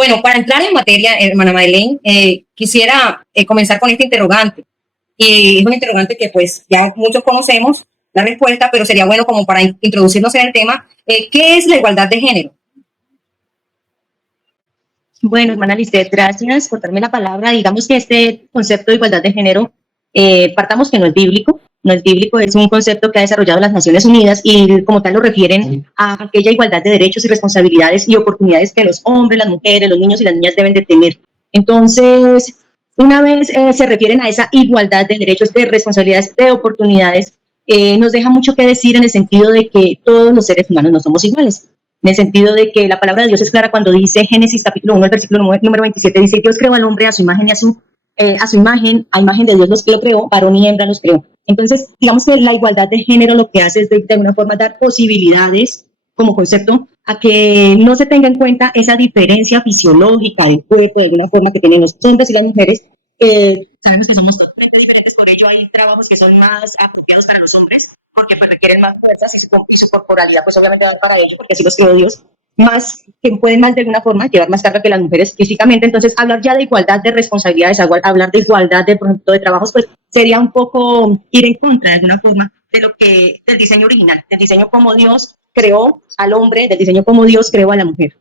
Bueno, para entrar en materia, hermana Madeleine, quisiera comenzar con este interrogante. Y es un interrogante que pues ya muchos conocemos la respuesta, pero sería bueno como para introducirnos en el tema. ¿Qué es la igualdad de género? Bueno, hermana Lisset, gracias por darme la palabra. Digamos que este concepto de igualdad de género, partamos que no es bíblico. No es bíblico, es un concepto que ha desarrollado las Naciones Unidas y como tal lo refieren a aquella igualdad de derechos y responsabilidades y oportunidades que los hombres, las mujeres, los niños y las niñas deben de tener. Entonces, una vez se refieren a esa igualdad de derechos, de responsabilidades, de oportunidades, nos deja mucho que decir en el sentido de que todos los seres humanos no somos iguales. En el sentido de que la palabra de Dios es clara cuando dice Génesis capítulo 1, el versículo número 27, dice: Dios creó al hombre a su imagen y a su imagen de Dios los que lo creó, varón y hembra los creó. Entonces, digamos que la igualdad de género lo que hace es de alguna forma dar posibilidades como concepto a que no se tenga en cuenta esa diferencia fisiológica del cuerpo, de alguna forma que tienen los hombres y las mujeres. Sabemos que somos totalmente diferentes, por ello hay trabajos que son más apropiados para los hombres, porque requieren más fuerzas y su corporalidad pues obviamente va para ello, porque así los creó Dios, más que pueden más de alguna forma llevar más carga que las mujeres físicamente. Entonces hablar ya de igualdad de responsabilidades, hablar de igualdad de, por ejemplo, de trabajos, pues sería un poco ir en contra de alguna forma de lo que del diseño original, del diseño como Dios creó al hombre, del diseño como Dios creó a la mujer.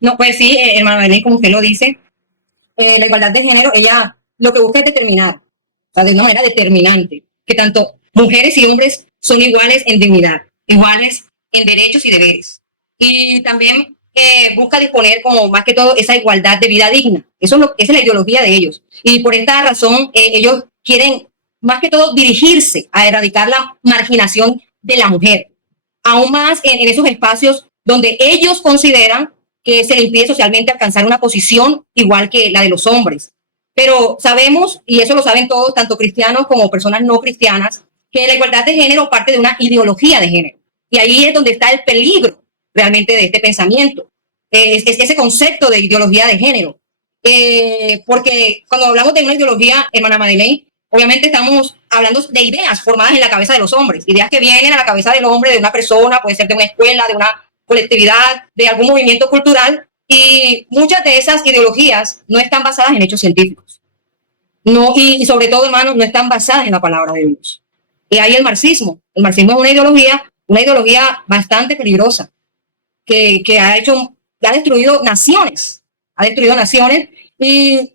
No, pues sí, hermano Belén, como usted lo dice, la igualdad de género, ella lo que busca es determinar, o sea, de una manera determinante, que tanto mujeres y hombres son iguales en dignidad, iguales en derechos y deberes. Y también busca disponer como más que todo esa igualdad de vida digna. Esa es la ideología de ellos. Y por esta razón ellos quieren más que todo dirigirse a erradicar la marginación de la mujer, aún más en esos espacios donde ellos consideran que se le impide socialmente alcanzar una posición igual que la de los hombres. Pero sabemos, y eso lo saben todos, tanto cristianos como personas no cristianas, que la igualdad de género parte de una ideología de género. Y ahí es donde está el peligro realmente de este pensamiento, es ese concepto de ideología de género. Porque cuando hablamos de una ideología, hermana Madeleine, obviamente estamos hablando de ideas formadas en la cabeza de los hombres, ideas que vienen a la cabeza del hombre, de una persona, puede ser de una escuela, de una colectividad, de algún movimiento cultural, y muchas de esas ideologías no están basadas en hechos científicos. No, y sobre todo, hermanos, no están basadas en la palabra de Dios. Y ahí el marxismo. El marxismo es una ideología bastante peligrosa, que ha destruido naciones, y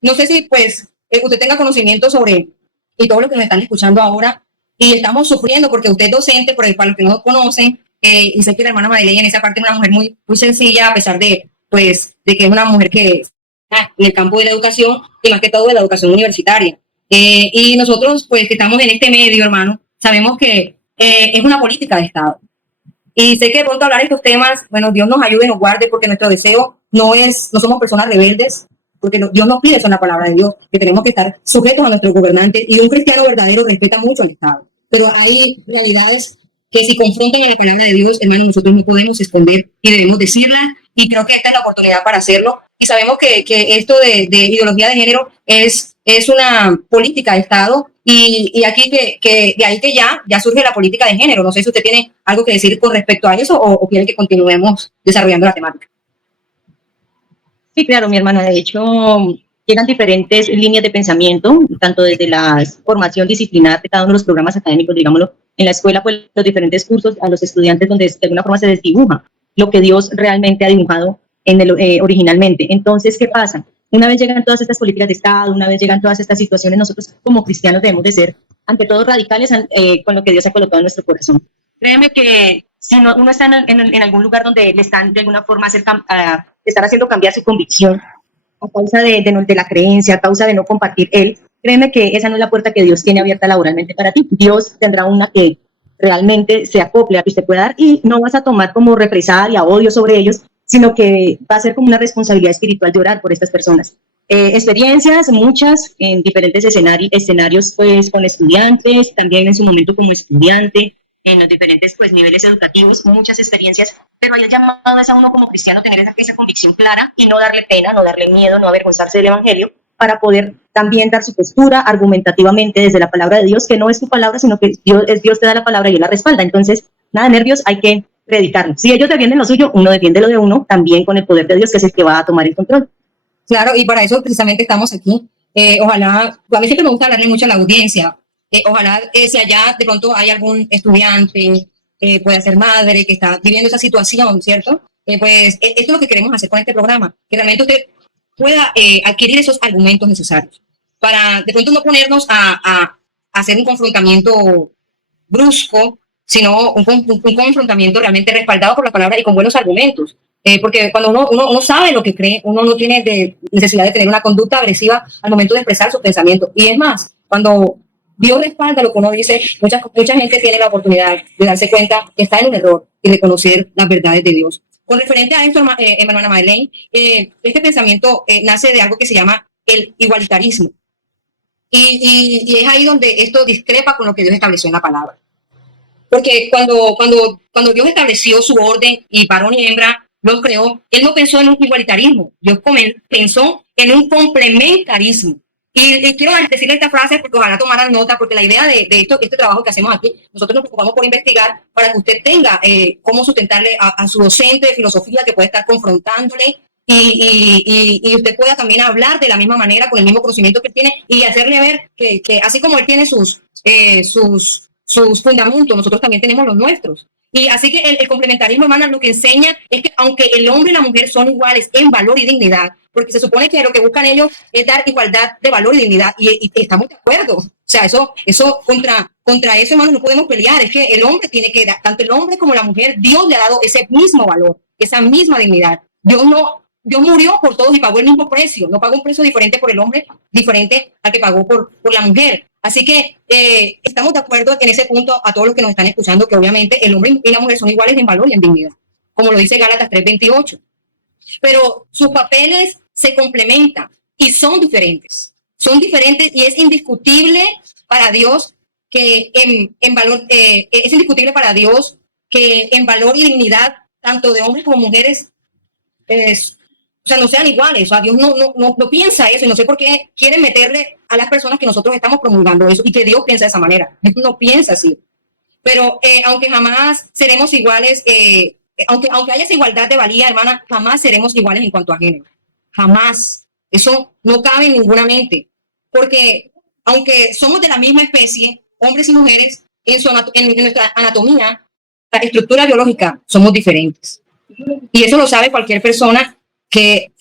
no sé si pues usted tenga conocimiento sobre, y todo lo que nos están escuchando ahora, y estamos sufriendo porque usted es docente, para los que no conocen, y sé que la hermana Madeleine en esa parte es una mujer muy, muy sencilla, a pesar de que es una mujer que en el campo de la educación, y más que todo de la educación universitaria. Y nosotros, pues, que estamos en este medio, hermano, sabemos que es una política de Estado. Y sé que de pronto hablar de estos temas, bueno, Dios nos ayude y nos guarde, porque nuestro deseo no somos personas rebeldes, porque Dios nos pide eso en la palabra de Dios, que tenemos que estar sujetos a nuestros gobernantes, y un cristiano verdadero respeta mucho al Estado. Pero hay realidades que si confrontan a la palabra de Dios, hermano, nosotros no podemos esconder y debemos decirla, y creo que esta es la oportunidad para hacerlo. Y sabemos que esto de ideología de género es una política de Estado, y aquí de ahí que ya surge la política de género. No sé si usted tiene algo que decir con respecto a eso, o quiere que continuemos desarrollando la temática. Sí, claro, mi hermana. De hecho, llegan diferentes líneas de pensamiento, tanto desde la formación disciplinar de cada uno de los programas académicos, digámoslo, en la escuela, pues los diferentes cursos a los estudiantes, donde de alguna forma se desdibuja lo que Dios realmente ha dibujado originalmente. Entonces, ¿qué pasa? Una vez llegan todas estas políticas de Estado, una vez llegan todas estas situaciones, nosotros como cristianos debemos de ser, ante todo, radicales con lo que Dios ha colocado en nuestro corazón. Créeme que si uno está en algún lugar donde le están de alguna forma estar haciendo cambiar su convicción a causa de la creencia, a causa de no compartir Él, créeme que esa no es la puerta que Dios tiene abierta laboralmente para ti. Dios tendrá una que realmente se acople a que usted pueda dar, y no vas a tomar como represalia, odio sobre ellos, sino que va a ser como una responsabilidad espiritual de orar por estas personas. Experiencias, muchas, en diferentes escenarios pues con estudiantes, también en su momento como estudiante, en los diferentes pues niveles educativos, muchas experiencias, pero ahí el llamado es a uno como cristiano tener esa convicción clara y no darle pena, no darle miedo, no avergonzarse del evangelio, para poder también dar su postura argumentativamente desde la palabra de Dios, que no es tu palabra, sino que Dios te da la palabra y Él la respalda. Entonces, nada de nervios, hay que predicarnos. Si ellos defienden lo suyo, uno defiende lo de uno, también con el poder de Dios, que es el que va a tomar el control. Claro, y para eso precisamente estamos aquí. Ojalá, a mí siempre me gusta hablarle mucho a la audiencia. Ojalá si allá de pronto hay algún estudiante, puede ser madre, que está viviendo esa situación, ¿cierto? Pues esto es lo que queremos hacer con este programa, que realmente usted pueda adquirir esos argumentos necesarios para de pronto no ponernos a hacer un confrontamiento brusco, sino un confrontamiento realmente respaldado por la palabra y con buenos argumentos. Porque cuando uno sabe lo que cree, uno no tiene necesidad de tener una conducta agresiva al momento de expresar sus pensamientos. Y es más, cuando Dios respalda lo que uno dice, mucha gente tiene la oportunidad de darse cuenta que está en un error y reconocer las verdades de Dios. Con referente a esto, hermana Madeleine, este pensamiento nace de algo que se llama el igualitarismo. Y es ahí donde esto discrepa con lo que Dios estableció en la palabra. Porque cuando Dios estableció su orden y varón y hembra los creó, Él no pensó en un igualitarismo, Dios pensó en un complementarismo. Y quiero decirle esta frase porque ojalá tomaran nota, porque la idea de este trabajo que hacemos aquí, nosotros nos preocupamos por investigar para que usted tenga cómo sustentarle a su docente de filosofía que puede estar confrontándole y usted pueda también hablar de la misma manera, con el mismo conocimiento que tiene y hacerle ver que así como él tiene sus fundamentos, nosotros también tenemos los nuestros. Y así que el complementarismo, hermana, lo que enseña es que aunque el hombre y la mujer son iguales en valor y dignidad, porque se supone que lo que buscan ellos es dar igualdad de valor y dignidad, y estamos de acuerdo. O sea, eso contra eso, hermano, no podemos pelear. Es que el hombre tiene que dar, tanto el hombre como la mujer, Dios le ha dado ese mismo valor, esa misma dignidad. Dios murió por todos y pagó el mismo precio, no pagó un precio diferente por el hombre, diferente al que pagó por la mujer. Así que estamos de acuerdo en ese punto a todos los que nos están escuchando, que obviamente el hombre y la mujer son iguales en valor y en dignidad, como lo dice Gálatas 3:28. Pero sus papeles se complementan y son diferentes. Son diferentes y es indiscutible para Dios que en valor, es indiscutible para Dios que en valor y dignidad, tanto de hombres como mujeres, o sea, no sean iguales. O sea, Dios no piensa eso y no sé por qué quieren meterle a las personas que nosotros estamos promulgando eso y que Dios piensa de esa manera. Dios no piensa así. Pero aunque jamás seremos iguales, aunque haya esa igualdad de valía, hermana, jamás seremos iguales en cuanto a género. Jamás. Eso no cabe en ninguna mente. Porque aunque somos de la misma especie, hombres y mujeres, en nuestra anatomía, la estructura biológica, somos diferentes. Y eso lo sabe cualquier persona que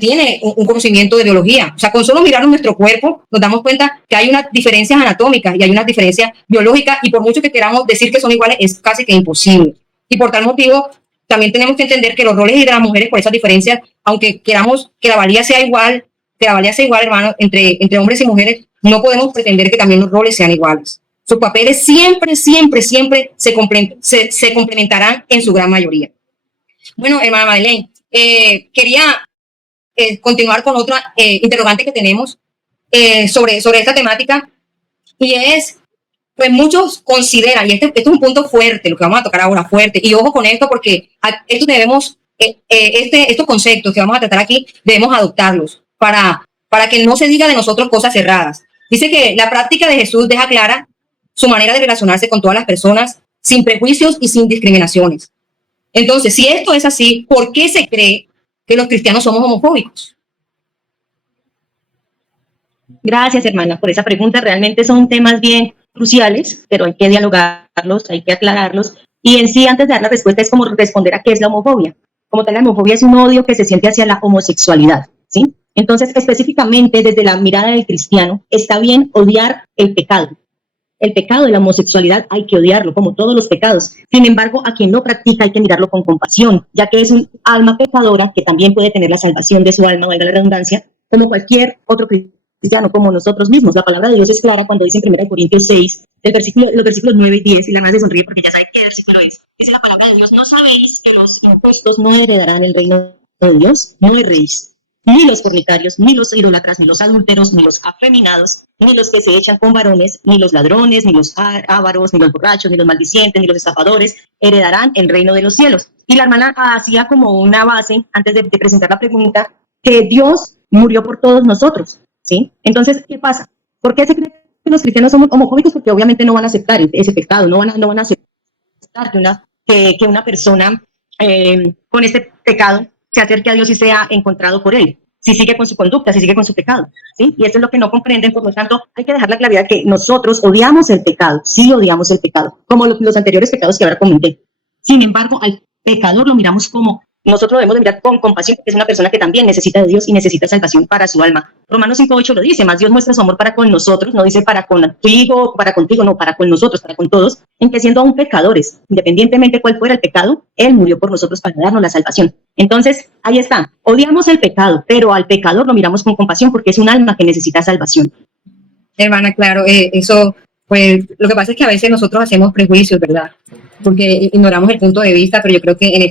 tiene un conocimiento de biología. O sea, con solo mirar nuestro cuerpo nos damos cuenta que hay unas diferencias anatómicas y hay unas diferencias biológicas y por mucho que queramos decir que son iguales es casi que imposible. Y por tal motivo también tenemos que entender que los roles de las mujeres por esas diferencias, aunque queramos que la valía sea igual, hermano, entre hombres y mujeres, no podemos pretender que también los roles sean iguales. Sus papeles siempre se complementarán en su gran mayoría. Bueno, hermana Madeleine, quería continuar con otra interrogante que tenemos sobre esta temática y es, pues muchos consideran, y este es un punto fuerte, lo que vamos a tocar ahora, fuerte, y ojo con esto porque estos conceptos que vamos a tratar aquí debemos adoptarlos para que no se diga de nosotros cosas erradas. Dice que la práctica de Jesús deja clara su manera de relacionarse con todas las personas sin prejuicios y sin discriminaciones. Entonces, si esto es así, ¿por qué se cree que los cristianos somos homofóbicos? Gracias, hermana, por esa pregunta. Realmente son temas bien cruciales, pero hay que dialogarlos, hay que aclararlos. Y en sí, antes de dar la respuesta, es como responder a qué es la homofobia. Como tal, la homofobia es un odio que se siente hacia la homosexualidad, ¿sí? Entonces, específicamente, desde la mirada del cristiano, está bien odiar el pecado. El pecado de la homosexualidad hay que odiarlo, como todos los pecados. Sin embargo, a quien lo practica hay que mirarlo con compasión, ya que es un alma pecadora que también puede tener la salvación de su alma, valga la redundancia, como cualquier otro cristiano, como nosotros mismos. La palabra de Dios es clara cuando dice en 1 Corintios 6, los versículos 9 y 10, y la hermana se sonríe porque ya sabe qué versículo es. Dice la palabra de Dios: ¿no sabéis que los impuestos no heredarán el reino de Dios? No erréis. Ni los fornicarios, ni los idólatras, ni los adúlteros, ni los afeminados, ni los que se echan con varones, ni los ladrones, ni los ávaros, ni los borrachos, ni los maldicientes, ni los estafadores heredarán el reino de los cielos. Y la hermana hacía como una base, antes de presentar la pregunta, que Dios murió por todos nosotros, ¿sí? Entonces, ¿qué pasa? ¿Por qué se cree que los cristianos somos homofóbicos? Porque obviamente no van a aceptar ese pecado, no van a aceptar que una persona con este pecado se acerque a Dios y sea encontrado por Él, si sigue con su conducta, si sigue con su pecado, ¿sí? Y eso es lo que no comprenden, por lo tanto, hay que dejar la claridad que nosotros odiamos el pecado, sí odiamos el pecado, como los anteriores pecados que ahora comenté. Sin embargo, al pecador lo miramos como, nosotros lo debemos de mirar con compasión, porque es una persona que también necesita de Dios y necesita salvación para su alma. Romanos 5:8 lo dice, más Dios muestra su amor para con nosotros, no dice para contigo, para contigo, no, para con nosotros, para con todos, en que siendo aún pecadores, independientemente cuál fuera el pecado, Él murió por nosotros para darnos la salvación. Entonces, ahí está, odiamos el pecado, pero al pecador lo miramos con compasión porque es un alma que necesita salvación. Hermana, claro, eso, pues lo que pasa es que a veces nosotros hacemos prejuicios, ¿verdad? Porque ignoramos el punto de vista, pero yo creo que en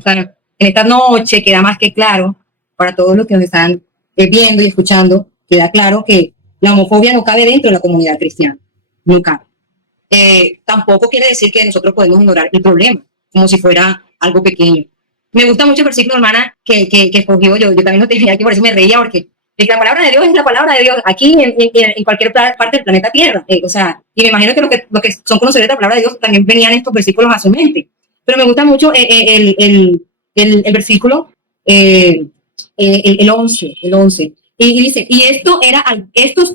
esta noche queda más que claro para todos los que nos están viendo y escuchando, queda claro que la homofobia no cabe dentro de la comunidad cristiana, no cabe. Tampoco quiere decir que nosotros podemos ignorar el problema, como si fuera algo pequeño. Me gusta mucho el versículo, hermana, que escogió, yo también lo tenía aquí, por eso me reía, porque la palabra de Dios es la palabra de Dios, aquí en cualquier parte del planeta Tierra. O sea, y me imagino que lo que son conocedores de la palabra de Dios también venían estos versículos a su mente. Pero me gusta mucho el versículo, el 11, y dice, y estos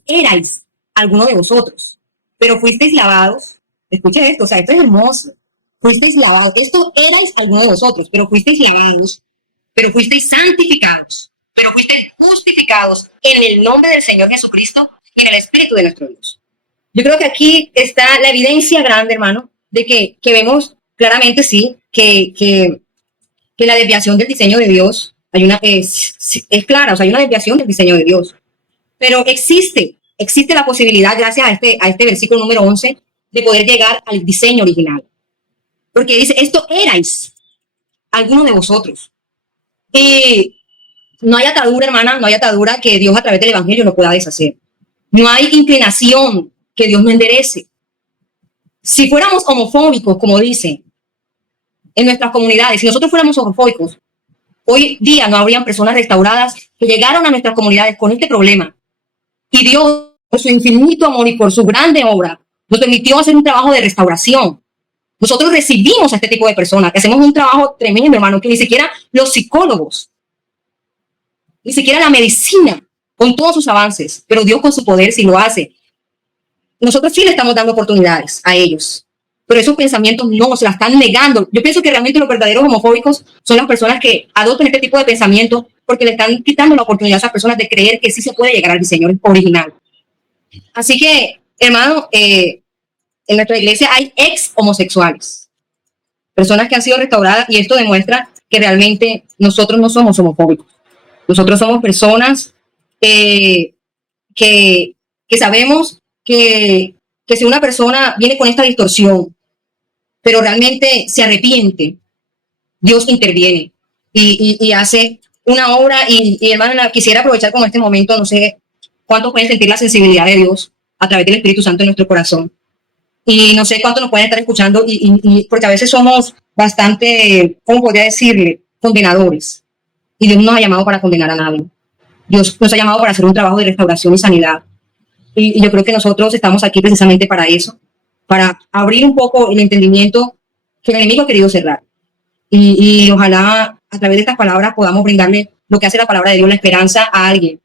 erais alguno de vosotros, pero fuisteis lavados. Escuche esto, o sea, esto es hermoso. Fuisteis lavados, esto erais alguno de vosotros, pero fuisteis lavados, pero fuisteis santificados, pero fuisteis justificados en el nombre del Señor Jesucristo y en el Espíritu de nuestro Dios. Yo creo que aquí está la evidencia grande, hermano, de que vemos claramente, sí, que la desviación del diseño de Dios es clara, o sea, hay una desviación del diseño de Dios. Pero existe la posibilidad, gracias a este versículo número 11, de poder llegar al diseño original. Porque dice, esto erais alguno de vosotros. No hay atadura, hermana, no hay atadura que Dios a través del evangelio no pueda deshacer. No hay inclinación que Dios no enderece. Si fuéramos homofóbicos, como dice, en nuestras comunidades, si nosotros fuéramos homofóbicos, hoy día no habrían personas restauradas que llegaron a nuestras comunidades con este problema. Y Dios, por su infinito amor y por su grande obra, nos permitió hacer un trabajo de restauración. Nosotros recibimos a este tipo de personas, que hacemos un trabajo tremendo, hermano, que ni siquiera los psicólogos, ni siquiera la medicina, con todos sus avances, pero Dios con su poder sí lo hace. Nosotros sí le estamos dando oportunidades a ellos, pero esos pensamientos no, se la están negando. Yo pienso que realmente los verdaderos homofóbicos son las personas que adoptan este tipo de pensamientos porque le están quitando la oportunidad a esas personas de creer que sí se puede llegar al diseño original. Así que, hermano, en nuestra iglesia hay ex homosexuales, personas que han sido restauradas, y esto demuestra que realmente nosotros no somos homofóbicos. Nosotros somos personas que sabemos que si una persona viene con esta distorsión, pero realmente se arrepiente, Dios interviene y hace una obra. Y hermano, quisiera aprovechar como este momento, no sé cuántos pueden sentir la sensibilidad de Dios a través del Espíritu Santo en nuestro corazón. Y no sé cuántos nos pueden estar escuchando, porque a veces somos bastante, ¿cómo podría decirle?, condenadores. Y Dios no nos ha llamado para condenar a nadie. Dios nos ha llamado para hacer un trabajo de restauración y sanidad. Y yo creo que nosotros estamos aquí precisamente para eso, para abrir un poco el entendimiento que el enemigo ha querido cerrar. Y ojalá a través de estas palabras podamos brindarle lo que hace la palabra de Dios, la esperanza a alguien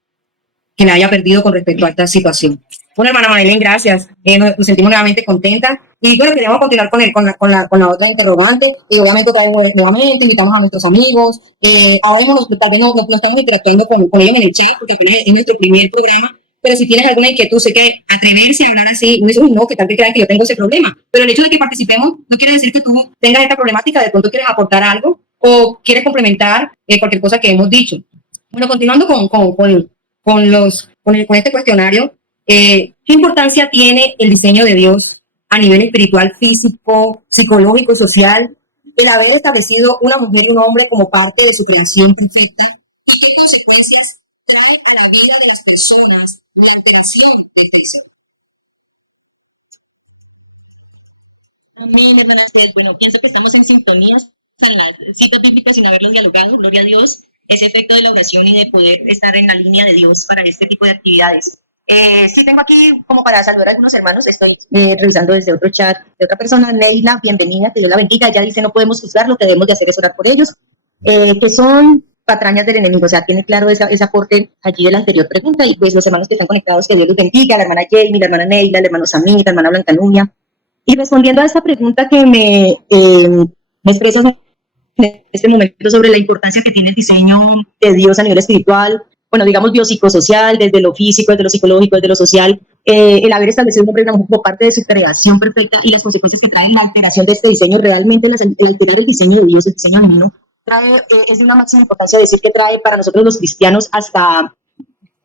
que la haya perdido con respecto a esta situación. Bueno, hermana Maylene, gracias. Nos sentimos nuevamente contentas. Y bueno, queremos continuar con la otra interrogante. Y obviamente, nuevamente, invitamos a nuestros amigos. Ahora tal vez no estamos interactuando con ellos en el chat, porque apenas es nuestro primer programa. Pero si tienes alguna inquietud, sé que atreverse a hablar así, no, que tal vez crean que yo tengo ese problema. Pero el hecho de que participemos no quiere decir que tú tengas esta problemática, de pronto quieres aportar algo o quieres complementar cualquier cosa que hemos dicho. Bueno, continuando con este cuestionario, ¿qué importancia tiene el diseño de Dios a nivel espiritual, físico, psicológico y social, el haber establecido una mujer y un hombre como parte de su creación perfecta? ¿Y qué consecuencias trae a la vida de las personas la alteración de este diseño? Amén, hermanas. Bueno, pienso que estamos en sintonía con las citas bíblicas sin haberlos dialogado. Gloria a Dios. Ese efecto de la oración y de poder estar en la línea de Dios para este tipo de actividades. Sí tengo aquí como para saludar a algunos hermanos, estoy revisando desde otro chat de otra persona. Neila, bienvenida, que Dios la bendiga. Ella dice, no podemos juzgar, lo que debemos de hacer es orar por ellos, que son patrañas del enemigo. O sea, tiene claro ese aporte allí de la anterior pregunta. Y pues los hermanos que están conectados, que Dios los bendiga, la hermana Jamie, la hermana Neila, el hermano Samir, la hermana Blanca Nubia. Y respondiendo a esta pregunta que me expresas en este momento sobre la importancia que tiene el diseño de Dios a nivel espiritual, bueno, digamos biopsicosocial, desde lo físico, desde lo psicológico, desde lo social, el haber establecido un hombre y una mujer como parte de su creación perfecta y las consecuencias que trae la alteración de este diseño, realmente el alterar el diseño de Dios, el diseño divino, trae, es de una máxima importancia decir que trae para nosotros los cristianos hasta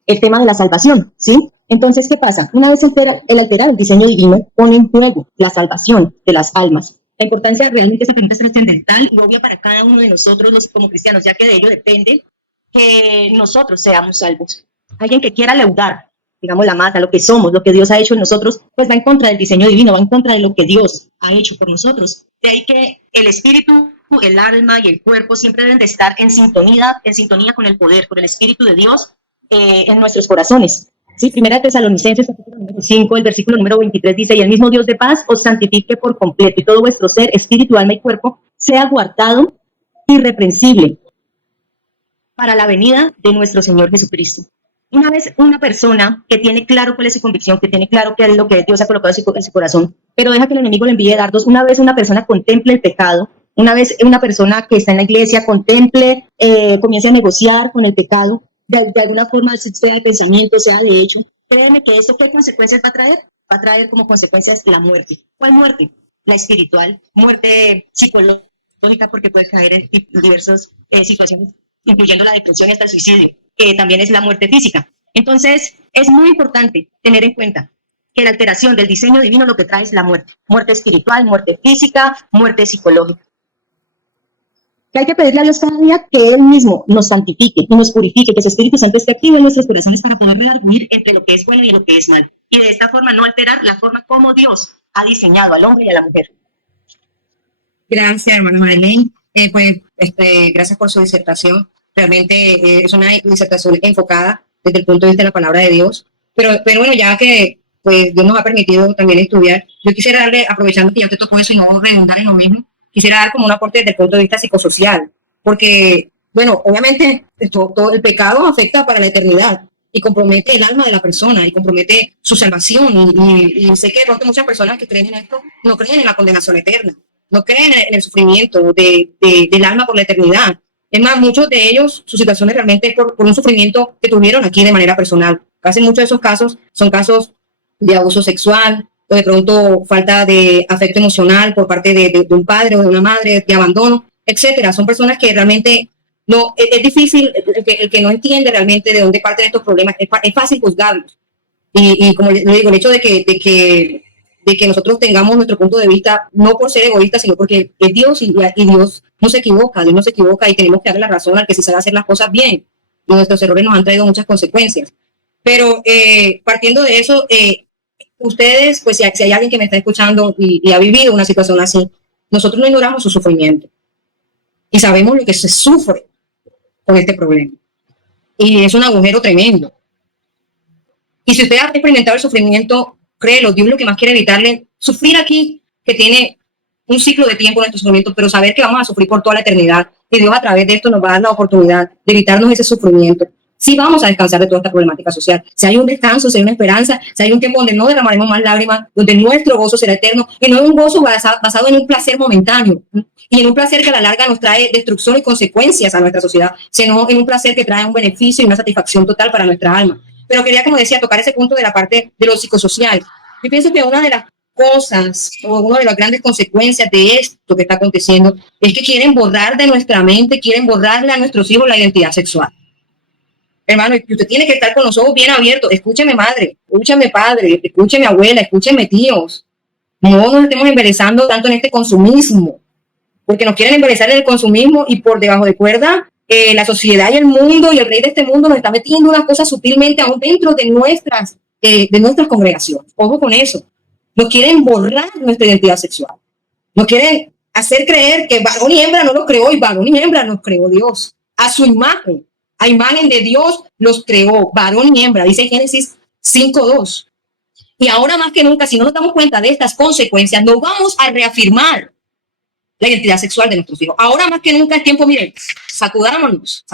el tema de la salvación, ¿sí? Entonces, ¿qué pasa? Una vez el alterar el diseño divino, pone en juego la salvación de las almas. La importancia realmente de esta pregunta es trascendental y obvia para cada uno de nosotros como cristianos, ya que de ello depende que nosotros seamos salvos. Alguien que quiera leudar, digamos, la masa, lo que somos, lo que Dios ha hecho en nosotros, pues va en contra del diseño divino, va en contra de lo que Dios ha hecho por nosotros. De ahí que el espíritu, el alma y el cuerpo siempre deben de estar en sintonía con el poder, con el espíritu de Dios en nuestros corazones. ¿Sí? Primera Tesalonicenses, capítulo número 5, el versículo número 23 dice, y el mismo Dios de paz os santifique por completo y todo vuestro ser, espíritu, alma y cuerpo, sea guardado irreprensible para la venida de nuestro Señor Jesucristo. Una vez una persona que tiene claro cuál es su convicción, que tiene claro qué es lo que Dios ha colocado en su corazón, pero deja que el enemigo le envíe dardos, una vez una persona contemple el pecado, una vez una persona que está en la iglesia contemple, comience a negociar con el pecado, de alguna forma, sea de pensamiento, sea de hecho, créeme que esto, ¿qué consecuencias va a traer? Va a traer como consecuencias la muerte. ¿Cuál muerte? La espiritual, muerte psicológica, porque puede caer en diversas situaciones, incluyendo la depresión y hasta el suicidio, que también es la muerte física. Entonces, es muy importante tener en cuenta que la alteración del diseño divino lo que trae es la muerte. Muerte espiritual, muerte física, muerte psicológica. Que hay que pedirle a Dios cada día que Él mismo nos santifique y nos purifique, que su Espíritu Santo esté activo en nuestros corazones para poder redarguir entre lo que es bueno y lo que es mal. Y de esta forma no alterar la forma como Dios ha diseñado al hombre y a la mujer. Gracias, hermano Madeleine. Gracias por su disertación. Realmente es una disertación enfocada desde el punto de vista de la palabra de Dios. Pero bueno, ya que pues, Dios nos ha permitido también estudiar, yo quisiera darle, aprovechando que yo te tocó eso y no redundar en lo mismo, quisiera dar como un aporte desde el punto de vista psicosocial. Porque, bueno, obviamente todo el pecado afecta para la eternidad y compromete el alma de la persona y compromete su salvación. Y sé que de pronto muchas personas que creen en esto no creen en la condenación eterna, no creen en el sufrimiento del alma por la eternidad. Es más, muchos de ellos, sus situaciones realmente es por un sufrimiento que tuvieron aquí de manera personal. Casi muchos de esos casos son casos de abuso sexual, o de pronto falta de afecto emocional por parte de un padre o de una madre, de abandono, etcétera. Son personas que realmente no, es difícil, el que no entiende realmente de dónde parten estos problemas, es fácil juzgarlos. Y como le digo, el hecho de que nosotros tengamos nuestro punto de vista, no por ser egoístas, sino porque es Dios y Dios no se equivoca y tenemos que darle la razón al que sí sabe hacer las cosas bien. Y nuestros errores nos han traído muchas consecuencias. Pero partiendo de eso, ustedes, pues si hay alguien que me está escuchando y ha vivido una situación así, nosotros no ignoramos su sufrimiento y sabemos lo que se sufre con este problema. Y es un agujero tremendo. Y si usted ha experimentado el sufrimiento, créelo, Dios lo que más quiere evitarle sufrir aquí, que tiene un ciclo de tiempo en nuestro sufrimiento, pero saber que vamos a sufrir por toda la eternidad. Y Dios a través de esto nos va a dar la oportunidad de evitarnos ese sufrimiento. Sí vamos a descansar de toda esta problemática social. Si hay un descanso, si hay una esperanza, si hay un tiempo donde no derramaremos más lágrimas, donde nuestro gozo será eterno, y no es un gozo basado en un placer momentáneo, y en un placer que a la larga nos trae destrucción y consecuencias a nuestra sociedad, sino en un placer que trae un beneficio y una satisfacción total para nuestra alma. Pero quería, como decía, tocar ese punto de la parte de lo psicosocial. Yo pienso que una de las cosas o una de las grandes consecuencias de esto que está aconteciendo es que quieren borrar de nuestra mente, quieren borrarle a nuestros hijos la identidad sexual. Hermano, usted tiene que estar con los ojos bien abiertos. Escúcheme madre, escúcheme padre, escúcheme abuela, escúcheme tíos. No nos estemos embelezando tanto en este consumismo, porque nos quieren embelezar en el consumismo y por debajo de cuerda la sociedad y el mundo y el rey de este mundo nos está metiendo unas cosas sutilmente aún dentro de nuestras congregaciones. Ojo con eso. Nos quieren borrar nuestra identidad sexual. Nos quieren hacer creer que varón y hembra no lo creó y varón y hembra nos creó Dios. A su imagen, a imagen de Dios los creó, varón y hembra. Dice Génesis 5:2. Y ahora más que nunca, si no nos damos cuenta de estas consecuencias, no vamos a reafirmar la identidad sexual de nuestros hijos. Ahora más que nunca es tiempo, miren, sacudámonos,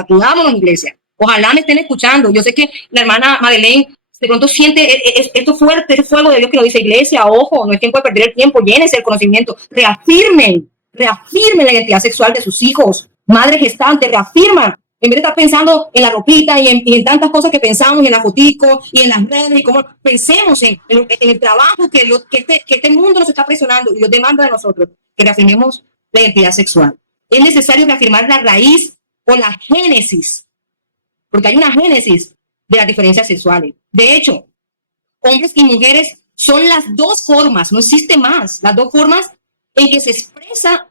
iglesia. Ojalá me estén escuchando. Yo sé que la hermana Madeleine de pronto siente esto fuerte, ese fuego de Dios que lo dice, iglesia, ojo, no es tiempo de perder el tiempo, llénense el conocimiento, reafirmen la identidad sexual de sus hijos, madre gestante, reafirma. En vez de estar pensando en la ropita y en tantas cosas que pensamos, en la fotico y en las redes, y cómo pensemos en el trabajo que este mundo nos está presionando y nos demanda de nosotros, que reafirmemos la identidad sexual. Es necesario reafirmar la raíz o la génesis, porque hay una génesis de las diferencias sexuales. De hecho, hombres y mujeres son las dos formas, no existe más, las dos formas en que se expresa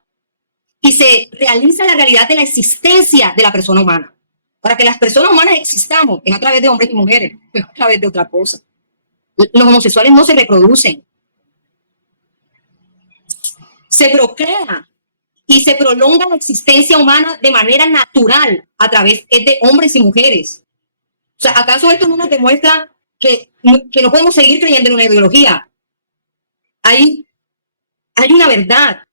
y se realiza la realidad de la existencia de la persona humana. Para que las personas humanas existamos, es a través de hombres y mujeres, no es a través de otra cosa. Los homosexuales no se reproducen. Se procrea y se prolonga la existencia humana de manera natural a través de hombres y mujeres. O sea, ¿acaso esto no nos demuestra que no podemos seguir creyendo en una ideología? Hay una verdad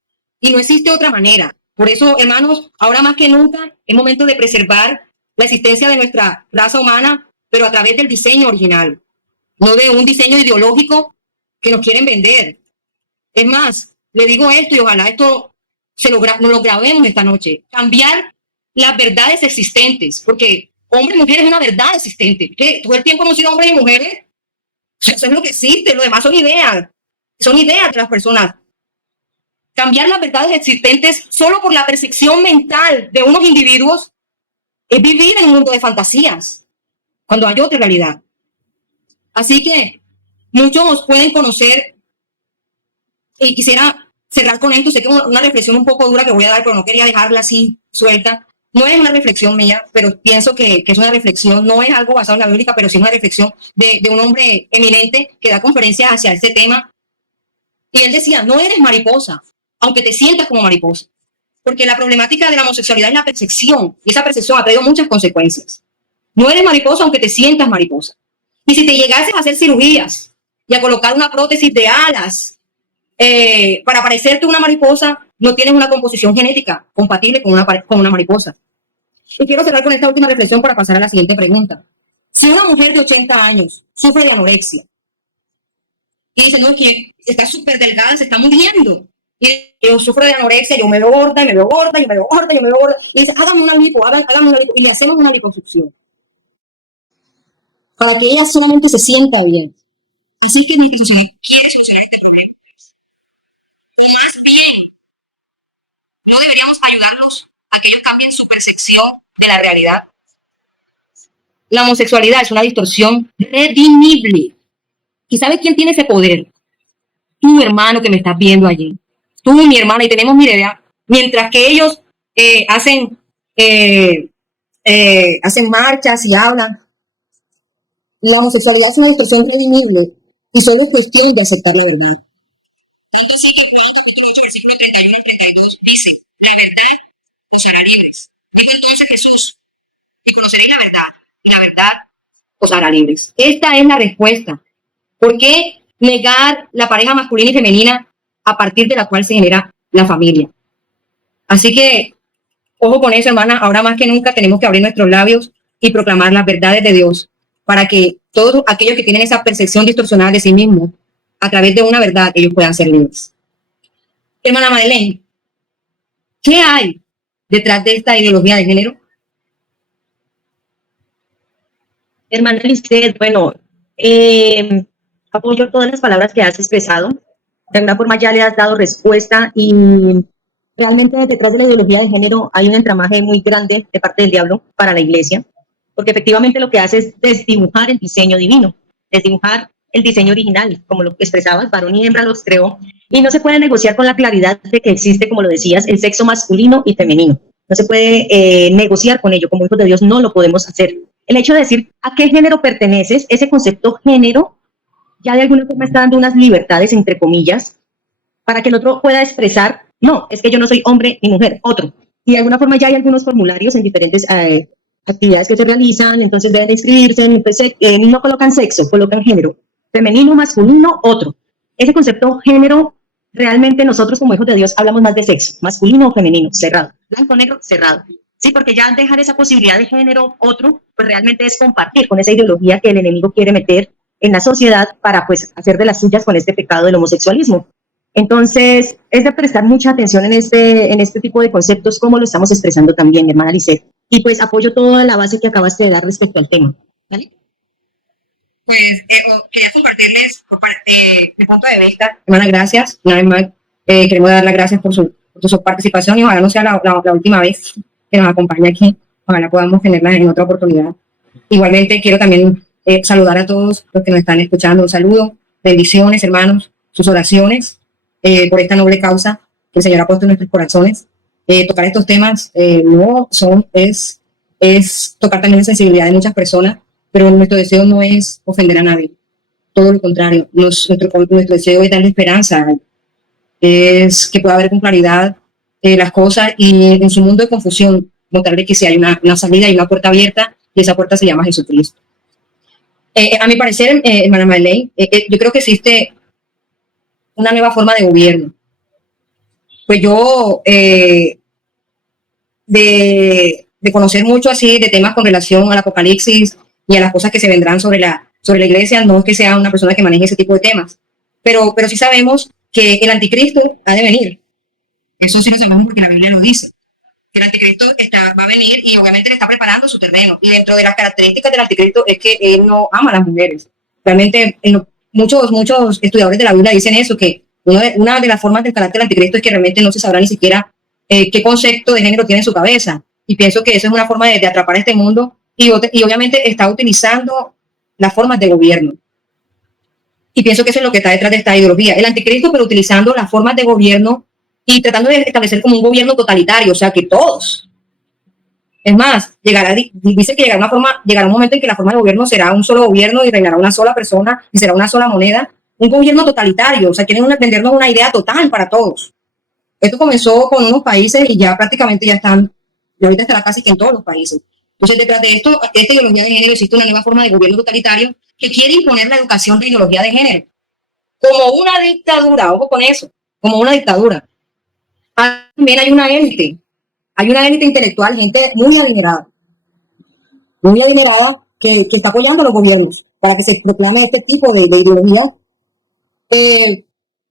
y no existe otra manera. Por eso, hermanos, ahora más que nunca es momento de preservar la existencia de nuestra raza humana, pero a través del diseño original, no de un diseño ideológico que nos quieren vender. Es más, le digo esto y ojalá esto nos lo grabemos esta noche. Cambiar las verdades existentes, porque hombre y mujer es una verdad existente. ¿Qué? Todo el tiempo hemos sido hombres y mujeres. Eso es lo que existe, lo demás son ideas de las personas. Cambiar las verdades existentes solo por la percepción mental de unos individuos es vivir en un mundo de fantasías, cuando hay otra realidad. Así que muchos pueden conocer, y quisiera cerrar con esto, sé que es una reflexión un poco dura que voy a dar, pero no quería dejarla así suelta. No es una reflexión mía, pero pienso que es una reflexión, no es algo basado en la Biblia, pero sí una reflexión de un hombre eminente que da conferencias hacia este tema. Y él decía, no eres mariposa, aunque te sientas como mariposa. Porque la problemática de la homosexualidad es la percepción, y esa percepción ha traído muchas consecuencias. No eres mariposa, aunque te sientas mariposa. Y si te llegases a hacer cirugías y a colocar una prótesis de alas para parecerte una mariposa, no tienes una composición genética compatible con una mariposa. Y quiero cerrar con esta última reflexión para pasar a la siguiente pregunta. Si una mujer de 80 años sufre de anorexia y dice, no, que está súper delgada, se está muriendo, y yo sufro de anorexia, yo me veo gorda, y me veo gorda, y me veo gorda, y me veo gorda, y dice, hágame una lipo, y le hacemos una liposucción para que ella solamente se sienta bien. Así que nuestra sociedad quiere solucionar este problema. Más bien, no deberíamos ayudarlos a que ellos cambien su percepción de la realidad. La homosexualidad es una distorsión redimible. ¿Y sabes quién tiene ese poder? Tu hermano que me estás viendo allí. Tú, mi hermana, y tenemos mi idea. Mientras que ellos hacen marchas y hablan, la homosexualidad es una distorsión redimible y solo es cuestión de aceptar la verdad. Tanto así que Juan capítulo 8, versículo 31 al 32 dice, la verdad os hará libres. Dijo entonces Jesús, y conoceréis la verdad, y la verdad os hará libres. Esta es la respuesta. ¿Por qué negar la pareja masculina y femenina a partir de la cual se genera la familia? Así que, ojo con eso, hermana, ahora más que nunca tenemos que abrir nuestros labios y proclamar las verdades de Dios para que todos aquellos que tienen esa percepción distorsionada de sí mismos, a través de una verdad, ellos puedan ser libres. Hermana Madeleine, ¿qué hay detrás de esta ideología de género? Hermana Lisset, bueno, apoyo todas las palabras que has expresado. De alguna forma ya le has dado respuesta y realmente detrás de la ideología de género hay un entramaje muy grande de parte del diablo para la iglesia, porque efectivamente lo que hace es desdibujar el diseño divino, desdibujar el diseño original, como lo expresabas, varón y hembra los creó, y no se puede negociar con la claridad de que existe, como lo decías, el sexo masculino y femenino. No se puede negociar con ello, como hijos de Dios no lo podemos hacer. El hecho de decir a qué género perteneces, ese concepto género, ya de alguna forma está dando unas libertades, entre comillas, para que el otro pueda expresar, no, es que yo no soy hombre ni mujer, otro. Y de alguna forma ya hay algunos formularios en diferentes actividades que se realizan, entonces deben inscribirse, pues, no colocan sexo, colocan género, femenino, masculino, otro. Ese concepto género, realmente nosotros como hijos de Dios hablamos más de sexo, masculino o femenino, cerrado, blanco, negro, cerrado. Sí, porque ya dejar esa posibilidad de género, otro, pues realmente es compartir con esa ideología que el enemigo quiere meter en la sociedad para pues hacer de las suyas con este pecado del homosexualismo. Entonces, es de prestar mucha atención en este tipo de conceptos, como lo estamos expresando también, mi hermana Lisette. Y pues apoyo toda la base que acabaste de dar respecto al tema. ¿Vale? Pues quería compartirles mi punto de vista. Hermana, gracias. Una vez más, queremos dar las gracias por su participación y ojalá no sea la última vez que nos acompañe aquí. Ojalá podamos tenerla en otra oportunidad. Igualmente, quiero también saludar a todos los que nos están escuchando. Un saludo, bendiciones, hermanos, sus oraciones por esta noble causa que el Señor ha puesto en nuestros corazones. Tocar estos temas es tocar también la sensibilidad de muchas personas, pero nuestro deseo no es ofender a nadie. Todo lo contrario, nuestro deseo es darle esperanza, es que pueda ver con claridad las cosas y en su mundo de confusión mostrarle que si hay una salida y una puerta abierta, y esa puerta se llama Jesucristo. A mi parecer, hermana Marlene, yo creo que existe una nueva forma de gobierno. Pues yo, de conocer mucho así de temas con relación al Apocalipsis y a las cosas que se vendrán sobre la iglesia, no es que sea una persona que maneje ese tipo de temas, pero sí sabemos que el anticristo ha de venir. Eso sí lo sabemos porque la Biblia lo dice. Que el anticristo va a venir y obviamente le está preparando su terreno. Y dentro de las características del anticristo es que él no ama a las mujeres. Realmente muchos estudiadores de la Biblia dicen eso, que una de las formas del carácter del anticristo es que realmente no se sabrá ni siquiera qué concepto de género tiene en su cabeza. Y pienso que eso es una forma de atrapar a este mundo y obviamente está utilizando las formas de gobierno. Y pienso que eso es lo que está detrás de esta ideología. El anticristo, pero utilizando las formas de gobierno y tratando de establecer como un gobierno totalitario, o sea, que todos. Es más, dice que llegará un momento en que la forma de gobierno será un solo gobierno y reinará una sola persona y será una sola moneda. Un gobierno totalitario, o sea, quieren vendernos una idea total para todos. Esto comenzó con unos países y ya prácticamente ya están, y ahorita estará casi que en todos los países. Entonces, detrás de esta ideología de género existe una nueva forma de gobierno totalitario que quiere imponer la educación de ideología de género como una dictadura, ojo con eso, como una dictadura. También hay una élite intelectual, gente muy adinerada que está apoyando a los gobiernos para que se proclame este tipo de ideología,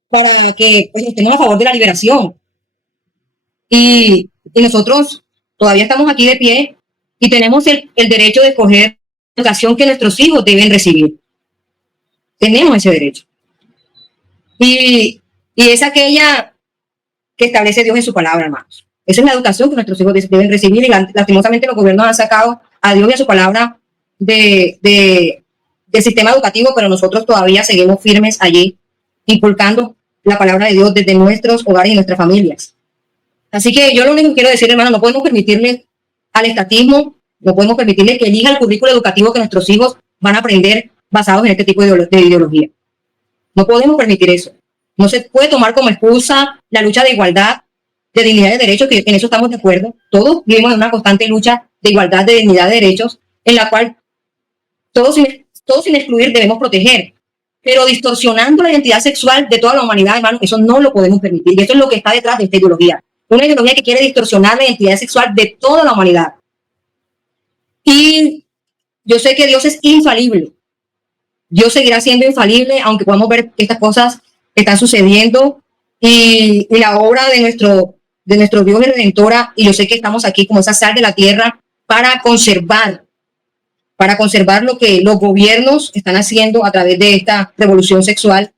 para que pues, estemos a favor de la liberación. Y nosotros todavía estamos aquí de pie y tenemos el derecho de escoger la educación que nuestros hijos deben recibir. Tenemos ese derecho. Y es aquella que establece Dios en su palabra, hermanos. Esa es la educación que nuestros hijos deben recibir y lastimosamente los gobiernos han sacado a Dios y a su palabra del sistema educativo, pero nosotros todavía seguimos firmes allí, inculcando la palabra de Dios desde nuestros hogares y nuestras familias. Así que yo lo único que quiero decir, hermano, no podemos permitirle al estatismo, no podemos permitirle que elija el currículo educativo que nuestros hijos van a aprender basados en este tipo de ideología. No podemos permitir eso. No se puede tomar como excusa la lucha de igualdad, de dignidad de derechos, que en eso estamos de acuerdo. Todos vivimos en una constante lucha de igualdad, de dignidad de derechos, en la cual todos sin excluir debemos proteger. Pero distorsionando la identidad sexual de toda la humanidad, hermano, eso no lo podemos permitir. Y eso es lo que está detrás de esta ideología. Una ideología que quiere distorsionar la identidad sexual de toda la humanidad. Y yo sé que Dios es infalible. Dios seguirá siendo infalible, aunque podamos ver que estas cosas están sucediendo. Y la obra de nuestro Dios es redentora. Y yo sé que estamos aquí como esa sal de la tierra para conservar lo que los gobiernos están haciendo a través de esta revolución sexual.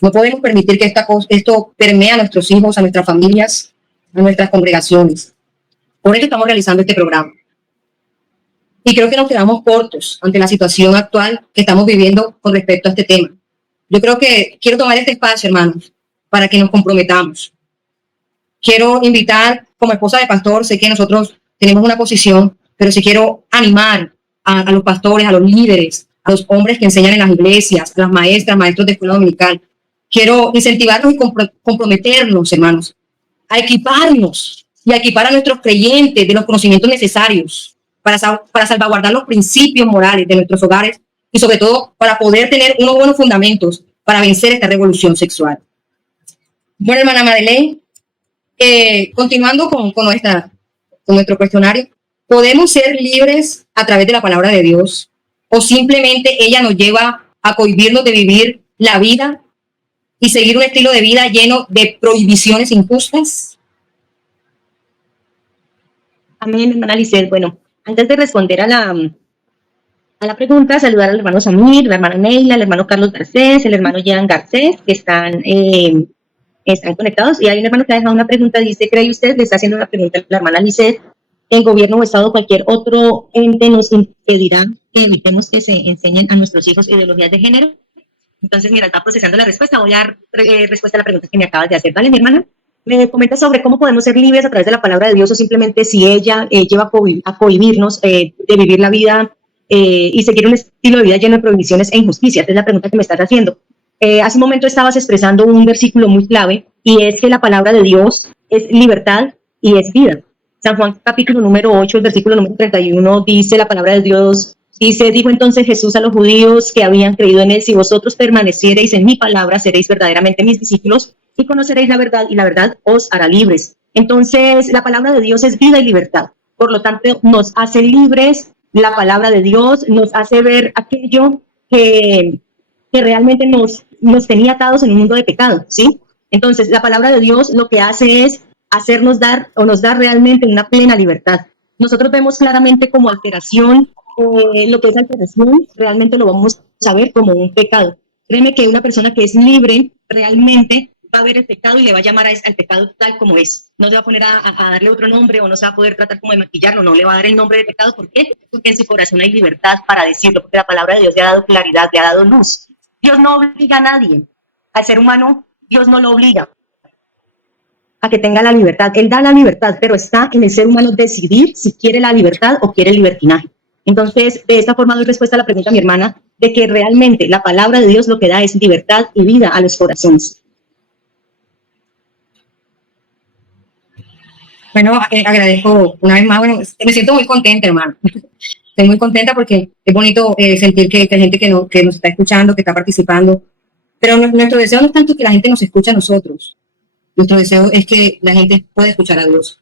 No podemos permitir que esto permee a nuestros hijos, a nuestras familias, a nuestras congregaciones. Por eso estamos realizando este programa. Y creo que nos quedamos cortos ante la situación actual que estamos viviendo con respecto a este tema. Yo creo que quiero tomar este espacio, hermanos, para que nos comprometamos. Quiero invitar, como esposa de pastor, sé que nosotros tenemos una posición, pero sí quiero animar a los pastores, a los líderes, a los hombres que enseñan en las iglesias, a las maestras, maestros de escuela dominical. Quiero incentivarnos y comprometernos, hermanos, a equiparnos y a equipar a nuestros creyentes de los conocimientos necesarios para salvaguardar los principios morales de nuestros hogares y sobre todo para poder tener unos buenos fundamentos para vencer esta revolución sexual. Bueno, hermana Madeleine, continuando con nuestro cuestionario, ¿podemos ser libres a través de la palabra de Dios? ¿O simplemente ella nos lleva a cohibirnos de vivir la vida y seguir un estilo de vida lleno de prohibiciones injustas? Amén, hermana Lisset. Bueno, antes de responder a la pregunta, saludar al hermano Samir, la hermana Neila, el hermano Carlos Garcés, el hermano Jean Garcés, que están conectados. Y hay un hermano que ha dejado una pregunta, dice, ¿cree usted? Le está haciendo una pregunta a la hermana Lisset. ¿El gobierno o Estado o cualquier otro ente nos impedirá que evitemos que se enseñen a nuestros hijos ideologías de género? Entonces, mira, está procesando la respuesta. Voy a dar respuesta a la pregunta que me acabas de hacer. ¿Vale, mi hermana? Me comenta sobre cómo podemos ser libres a través de la palabra de Dios o simplemente si ella lleva a cohibirnos de vivir la vida y seguir un estilo de vida lleno de prohibiciones e injusticias. Esa es la pregunta que me estás haciendo. Hace un momento estabas expresando un versículo muy clave y es que la palabra de Dios es libertad y es vida. San Juan capítulo número 8, el versículo número 31 dice la palabra de Dios, dice, dijo entonces Jesús a los judíos que habían creído en él, si vosotros permaneciereis en mi palabra, seréis verdaderamente mis discípulos y conoceréis la verdad y la verdad os hará libres. Entonces la palabra de Dios es vida y libertad. Por lo tanto, nos hace libres, la palabra de Dios nos hace ver aquello que realmente nos tenía atados en un mundo de pecado, ¿sí? Entonces, la palabra de Dios lo que hace es hacernos dar o nos da realmente una plena libertad. Nosotros vemos claramente como alteración, lo que es alteración, realmente lo vamos a ver como un pecado. Créeme que una persona que es libre realmente va a ver el pecado y le va a llamar al pecado tal como es. No se va a poner a darle otro nombre o no se va a poder tratar como de maquillarlo, no le va a dar el nombre de pecado. ¿Por qué? Porque en su corazón hay libertad para decirlo, porque la palabra de Dios le ha dado claridad, le ha dado luz. Dios no obliga a nadie. Al ser humano, Dios no lo obliga a que tenga la libertad. Él da la libertad, pero está en el ser humano decidir si quiere la libertad o quiere el libertinaje. Entonces, de esta forma doy respuesta a la pregunta de mi hermana, de que realmente la palabra de Dios lo que da es libertad y vida a los corazones. Bueno, agradezco una vez más, bueno, me siento muy contenta, hermano. Estoy muy contenta porque es bonito sentir que hay gente que nos está escuchando, que está participando, pero nuestro deseo no es tanto que la gente nos escuche a nosotros, nuestro deseo es que la gente pueda escuchar a Dios.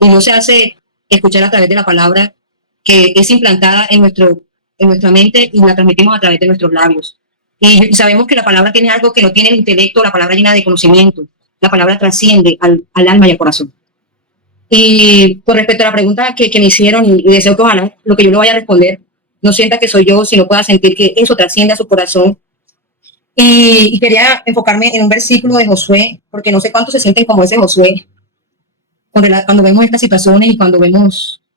Y no se hace escuchar a través de la palabra que es implantada en nuestra mente y la transmitimos a través de nuestros labios. Y sabemos que la palabra tiene algo que no tiene el intelecto, la palabra llena de conocimiento, la palabra trasciende al alma y al corazón. Y con respecto a la pregunta que me hicieron, y deseo que ojalá lo que yo le vaya a responder no sienta que soy yo, sino pueda sentir que eso trasciende a su corazón. Y quería enfocarme en un versículo de Josué, porque no sé cuántos se sienten como ese Josué cuando vemos estas situaciones y cuando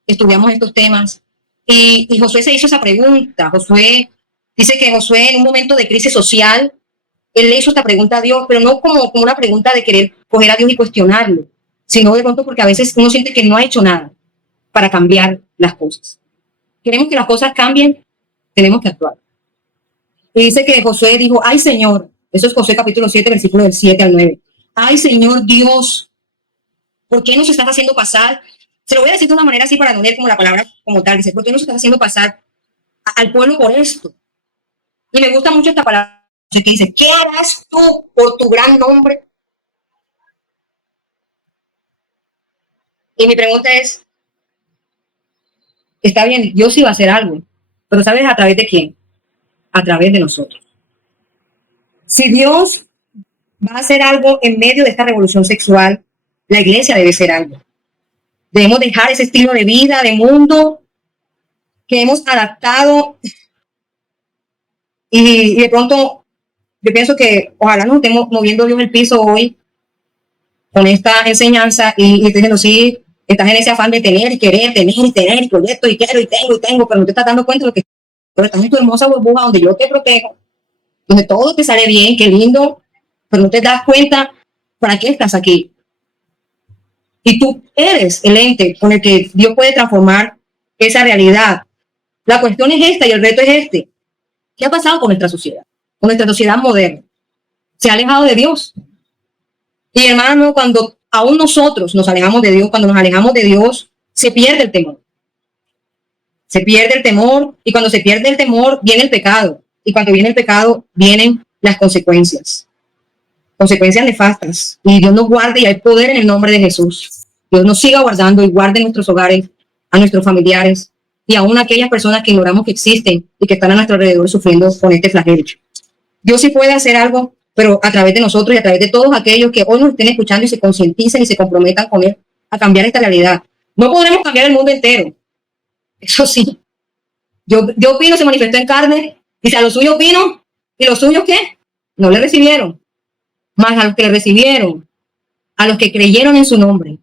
estudiamos estos temas. Y Josué se hizo esa pregunta. Josué dice que Josué en un momento de crisis social, él le hizo esta pregunta a Dios, pero no como una pregunta de querer coger a Dios y cuestionarlo, sino de pronto porque a veces uno siente que no ha hecho nada para cambiar las cosas. Queremos que las cosas cambien, tenemos que actuar. Y dice que Josué dijo, ay Señor, eso es Josué capítulo 7, versículo del 7 al 9. Ay Señor Dios, ¿por qué nos estás haciendo pasar? Se lo voy a decir de una manera así para no leer como la palabra como tal. Dice, ¿por qué nos estás haciendo pasar al pueblo por esto? Y me gusta mucho esta palabra que dice, ¿qué harás tú por tu gran nombre? Y mi pregunta es, está bien, Dios sí va a hacer algo, pero ¿sabes a través de quién? A través de nosotros. Si Dios va a hacer algo en medio de esta revolución sexual, la iglesia debe ser algo. Debemos dejar ese estilo de vida, de mundo que hemos adaptado y de pronto yo pienso que ojalá nos estemos moviendo Dios el piso hoy con esta enseñanza y diciendo, sí, estás en ese afán de tener y querer, tener y tener y proyecto y quiero y tengo, pero no te estás dando cuenta de lo que estás en tu hermosa burbuja donde yo te protejo, donde todo te sale bien, qué lindo, pero no te das cuenta para qué estás aquí. Y tú eres el ente con el que Dios puede transformar esa realidad. La cuestión es esta y el reto es este. ¿Qué ha pasado con nuestra sociedad? Con nuestra sociedad moderna. Se ha alejado de Dios. Y hermano, cuando aún nosotros nos alejamos de Dios, cuando nos alejamos de Dios, se pierde el temor. Se pierde el temor, y cuando se pierde el temor viene el pecado, y cuando viene el pecado vienen las consecuencias nefastas, y Dios nos guarde, y hay poder en el nombre de Jesús. Dios nos siga guardando y guarde nuestros hogares, a nuestros familiares, y aún a aquellas personas que ignoramos que existen y que están a nuestro alrededor sufriendo con este flagelo. Dios sí puede hacer algo, pero a través de nosotros y a través de todos aquellos que hoy nos estén escuchando y se concienticen y se comprometan con Él a cambiar esta realidad. No podremos cambiar el mundo entero, eso sí. Dios vino, se manifestó en carne, dice a los suyos vino, ¿y los suyos qué? No le recibieron. Más a los que le recibieron, a los que creyeron en su nombre,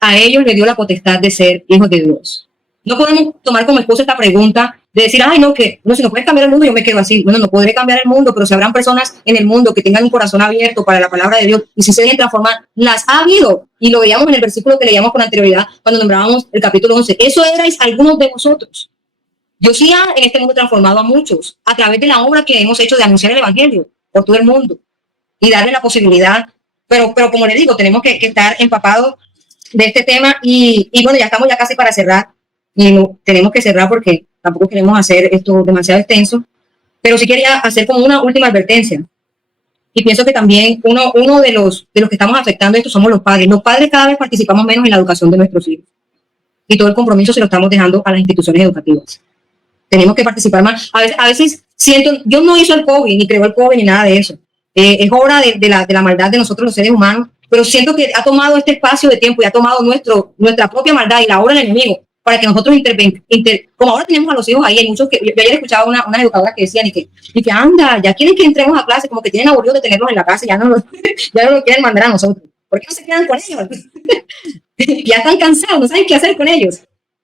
a ellos le dio la potestad de ser hijos de Dios. No podemos tomar como excusa esta pregunta de decir, ay, no, que no, si no puedes cambiar el mundo, yo me quedo así. Bueno, no podré cambiar el mundo, pero si habrán personas en el mundo que tengan un corazón abierto para la palabra de Dios y si se deben transformar, las ha habido. Y lo veíamos en el versículo que leíamos con anterioridad cuando nombrábamos el capítulo 11. Eso erais algunos de vosotros. Dios sí ha en este mundo transformado a muchos a través de la obra que hemos hecho de anunciar el evangelio por todo el mundo y darle la posibilidad. Pero como les digo, tenemos que estar empapados de este tema y bueno, ya estamos ya casi para cerrar y tenemos que cerrar porque tampoco queremos hacer esto demasiado extenso, pero sí quería hacer como una última advertencia y pienso que también uno de los que estamos afectando esto somos los padres. Los padres cada vez participamos menos en la educación de nuestros hijos y todo el compromiso se lo estamos dejando a las instituciones educativas. Tenemos que participar más. A veces siento, Dios no hizo el COVID, ni creó el COVID, ni nada de eso. Es obra de la maldad de nosotros los seres humanos, pero siento que ha tomado este espacio de tiempo y ha tomado nuestra propia maldad y la obra del enemigo para que nosotros como ahora tenemos a los hijos ahí, hay muchos que, yo ayer escuchaba una educadora que decían y que anda, ya quieren que entremos a clase, como que tienen aburrido de tenerlos en la casa, ya no lo quieren mandar a nosotros. ¿Por qué no se quedan con ellos? Ya están cansados, no saben qué hacer con ellos.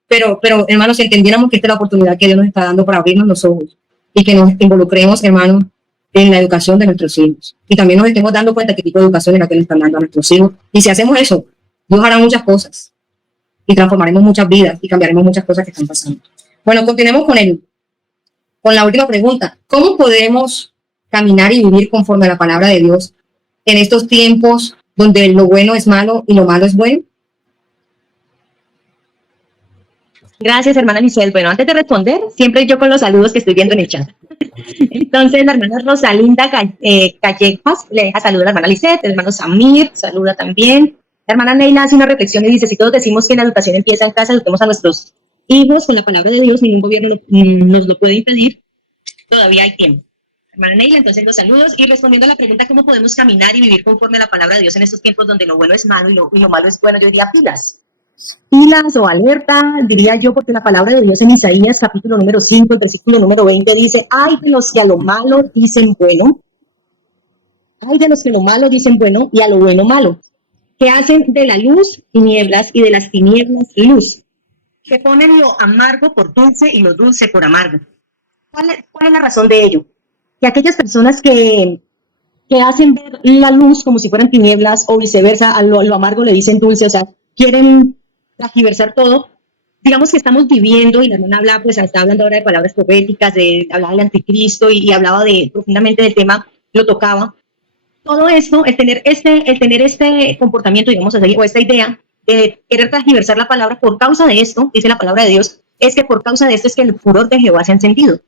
Pero hermanos, si entendiéramos que esta es la oportunidad que Dios nos está dando para abrirnos los ojos y que nos involucremos, hermanos, en la educación de nuestros hijos. Y también nos estemos dando cuenta qué tipo de educación es la que le están dando a nuestros hijos. Y si hacemos eso, Dios hará muchas cosas y transformaremos muchas vidas y cambiaremos muchas cosas que están pasando. Bueno, continuemos con la última pregunta. ¿Cómo podemos caminar y vivir conforme a la palabra de Dios en estos tiempos donde lo bueno es malo y lo malo es bueno? Gracias, hermana Lisset. Bueno, antes de responder, siempre yo con los saludos que estoy viendo en el chat. Entonces, la hermana Rosalinda Callejas le deja saludos a la hermana Lisset, el hermano Samir saluda también. La hermana Neila hace una reflexión y dice, si todos decimos que la educación empieza en casa, eduquemos a nuestros hijos con la palabra de Dios, ningún gobierno nos lo puede impedir, todavía hay tiempo. Hermana Neila, entonces los saludos. Y respondiendo a la pregunta, ¿cómo podemos caminar y vivir conforme a la palabra de Dios en estos tiempos donde lo bueno es malo y lo malo es bueno? Yo diría pilas o alerta, diría yo, porque la palabra de Dios en Isaías, capítulo número 5, versículo número 20, dice, ay de los que a lo malo dicen bueno, ay de los que a lo malo dicen bueno y a lo bueno malo, que hacen de la luz tinieblas y de las tinieblas luz, que ponen lo amargo por dulce y lo dulce por amargo. ¿Cuál es la razón de ello? Que aquellas personas que hacen ver la luz como si fueran tinieblas o viceversa, a lo amargo le dicen dulce, o sea, quieren transgiversar todo. Digamos que estamos viviendo, y la hermana habla, pues está hablando ahora de palabras proféticas, hablaba del anticristo y hablaba profundamente del tema, lo tocaba. Todo esto, el tener este comportamiento, digamos así, o esta idea de querer transgiversar la palabra por causa de esto, dice la palabra de Dios, es que por causa de esto es que el furor de Jehová se ha encendido.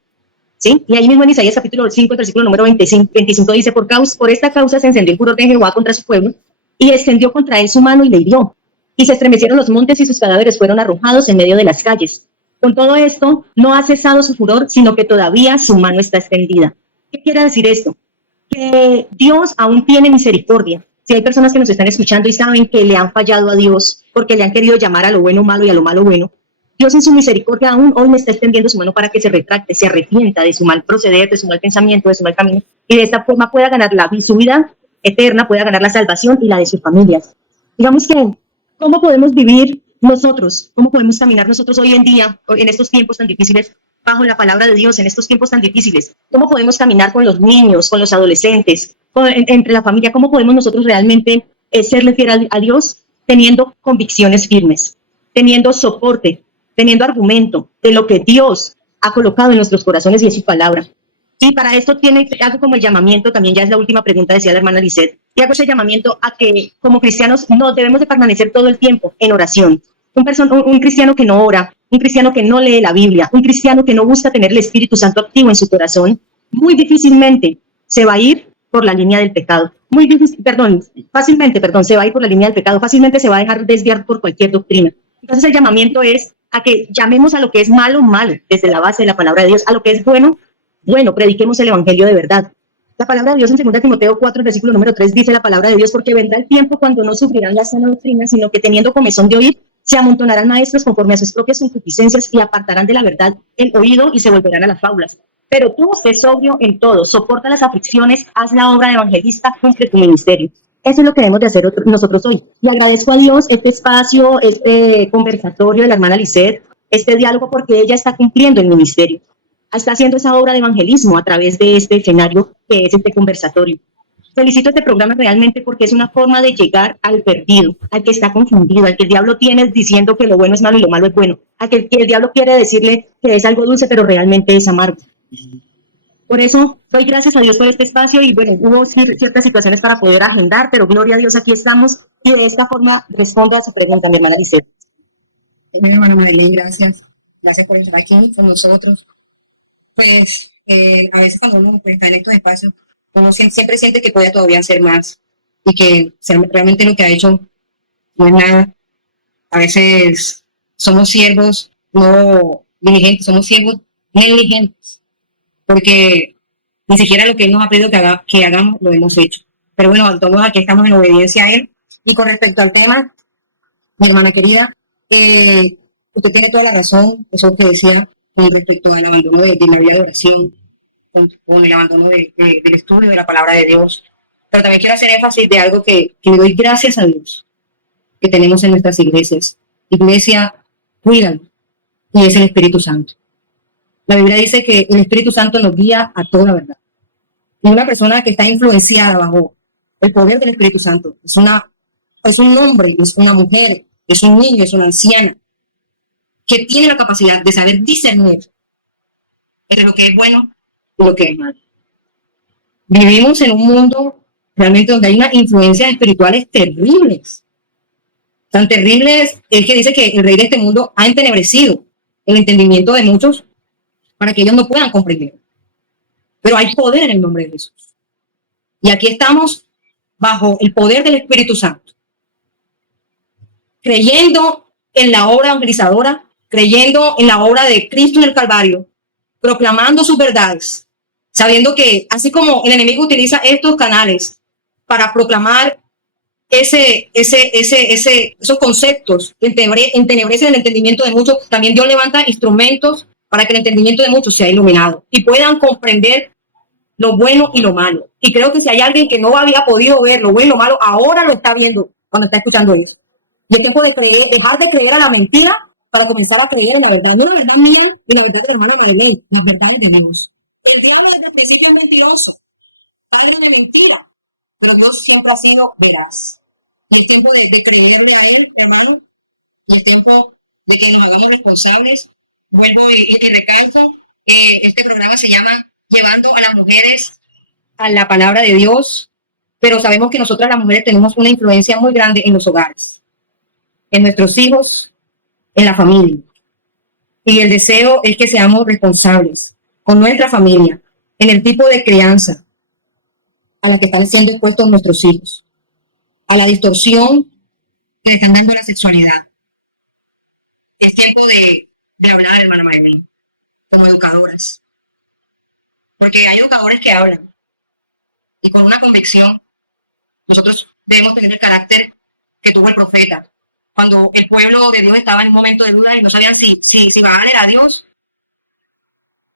¿Sí? Y ahí mismo en Isaías capítulo 5, versículo número 25 dice, por esta causa se encendió el furor de Jehová contra su pueblo y extendió contra él su mano y le hirió. Y se estremecieron los montes y sus cadáveres fueron arrojados en medio de las calles. Con todo esto, no ha cesado su furor, sino que todavía su mano está extendida. ¿Qué quiere decir esto? Que Dios aún tiene misericordia. Si hay personas que nos están escuchando y saben que le han fallado a Dios porque le han querido llamar a lo bueno malo y a lo malo bueno, Dios en su misericordia aún hoy me está extendiendo su mano para que se retracte, se arrepienta de su mal proceder, de su mal pensamiento, de su mal camino, y de esta forma pueda ganar su vida eterna, pueda ganar la salvación y la de sus familias. Digamos que, ¿cómo podemos vivir nosotros? ¿Cómo podemos caminar nosotros hoy en día, en estos tiempos tan difíciles, bajo la palabra de Dios, en estos tiempos tan difíciles? ¿Cómo podemos caminar con los niños, con los adolescentes, entre la familia? ¿Cómo podemos nosotros realmente serle fiel a Dios teniendo convicciones firmes, teniendo soporte, teniendo argumento de lo que Dios ha colocado en nuestros corazones y en su palabra? Y para esto hago como el llamamiento, también ya es la última pregunta, decía la hermana Lisset, y hago ese llamamiento a que como cristianos no debemos de permanecer todo el tiempo en oración, un cristiano que no ora, un cristiano que no lee la Biblia, un cristiano que no busca tener el Espíritu Santo activo en su corazón, muy difícilmente se va a ir por la línea del pecado. Fácilmente, se va a ir por la línea del pecado, fácilmente se va a dejar desviar por cualquier doctrina. Entonces el llamamiento es a que llamemos a lo que es malo, malo, desde la base de la palabra de Dios, a lo que es bueno, bueno, prediquemos el evangelio de verdad. La palabra de Dios en 2 Timoteo 4, versículo número 3, dice la palabra de Dios, porque vendrá el tiempo cuando no sufrirán la sana doctrina, sino que teniendo comezón de oír, se amontonarán maestros conforme a sus propias concupiscencias y apartarán de la verdad el oído y se volverán a las fábulas. Pero tú, sé sobrio en todo, soporta las aflicciones, haz la obra de evangelista, cumple tu ministerio. Eso es lo que debemos de hacer nosotros hoy. Y agradezco a Dios este espacio, este conversatorio de la hermana Lisette, este diálogo, porque ella está cumpliendo el ministerio. Está haciendo esa obra de evangelismo a través de este escenario que es este conversatorio. Felicito este programa realmente porque es una forma de llegar al perdido, al que está confundido, al que el diablo tiene diciendo que lo bueno es malo y lo malo es bueno, al que el diablo quiere decirle que es algo dulce pero realmente es amargo. Por eso doy gracias a Dios por este espacio y bueno, hubo ciertas situaciones para poder agendar, pero gloria a Dios, aquí estamos y de esta forma respondo a su pregunta, mi hermana Lisette. Mi hermana Madeline, gracias. Gracias por estar aquí con nosotros. Pues a veces cuando uno está en estos espacios, uno siempre siente que puede todavía hacer más y que realmente lo que ha hecho no es nada. A veces somos siervos no diligentes, somos siervos negligentes, porque ni siquiera lo que Él nos ha pedido que hagamos lo hemos hecho. Pero bueno, todos aquí estamos en obediencia a Él. Y con respecto al tema, mi hermana querida, usted tiene toda la razón, eso que decía con respecto al abandono de la vida de oración, con el abandono del estudio de la palabra de Dios. Pero también quiero hacer énfasis de algo que le doy gracias a Dios que tenemos en nuestras iglesias. Iglesia, cuídalo, y es el Espíritu Santo. La Biblia dice que el Espíritu Santo nos guía a toda la verdad. Y una persona que está influenciada bajo el poder del Espíritu Santo es un hombre, es una mujer, es un niño, es una anciana, que tiene la capacidad de saber discernir entre lo que es bueno y lo que es malo. Vivimos en un mundo realmente donde hay unas influencias espirituales terribles. Tan terribles es que dice que el rey de este mundo ha entenebrecido el entendimiento de muchos para que ellos no puedan comprender. Pero hay poder en el nombre de Jesús. Y aquí estamos bajo el poder del Espíritu Santo, creyendo en la obra evangelizadora, creyendo en la obra de Cristo en el Calvario, proclamando sus verdades, sabiendo que así como el enemigo utiliza estos canales para proclamar esos conceptos que entenebrecen el entendimiento de muchos, también Dios levanta instrumentos para que el entendimiento de muchos sea iluminado y puedan comprender lo bueno y lo malo. Y creo que si hay alguien que no había podido ver lo bueno y lo malo, ahora lo está viendo cuando está escuchando eso. Y es tiempo de dejar de creer a la mentira para comenzar a creer en la verdad. No la verdad mía y la verdad del hermano Madeline, las verdades de Dios. El diablo desde el principio es mentiroso, habla de mentira, pero Dios siempre ha sido veraz. Y es tiempo de creerle a Él, hermano, y es tiempo de que nos hagamos responsables. Vuelvo y recalco, este programa se llama Llevando a las Mujeres a la Palabra de Dios, pero sabemos que nosotras las mujeres tenemos una influencia muy grande en los hogares, en nuestros hijos, en la familia. Y el deseo es que seamos responsables con nuestra familia, en el tipo de crianza a la que están siendo expuestos nuestros hijos, a la distorsión que le están dando a la sexualidad. Es tiempo de hablar, hermana Madeline, como educadoras. Porque hay educadores que hablan y con una convicción. Nosotros debemos tener el carácter que tuvo el profeta. Cuando el pueblo de Dios estaba en un momento de duda y no sabían si Baal era Dios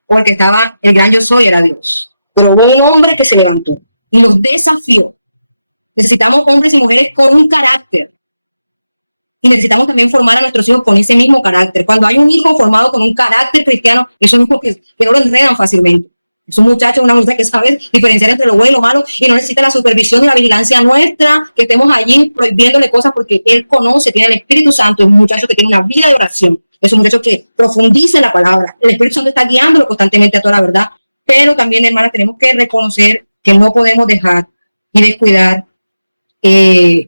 o el que estaba, el gran yo soy era Dios. Pero hubo un hombre que se levantó y nos desafió. Necesitamos hombres y mujeres con un carácter. Y necesitamos también formar a nuestros hijos con ese mismo carácter. Cuando hay un hijo formado con un carácter cristiano, es un hijo que lo enreda fácilmente. Es un muchacho, una mujer que sabe diferenciar entre lo bueno y lo malo y no necesita la supervisión, la vigilancia nuestra, que estemos allí prohibiéndole cosas porque él conoce, tiene el Espíritu Santo, es un muchacho que tiene una vida de oración, es un muchacho que profundiza la palabra, el Espíritu Santo está guiándolo constantemente a toda la verdad, pero también, hermanos, tenemos que reconocer que no podemos dejar y descuidar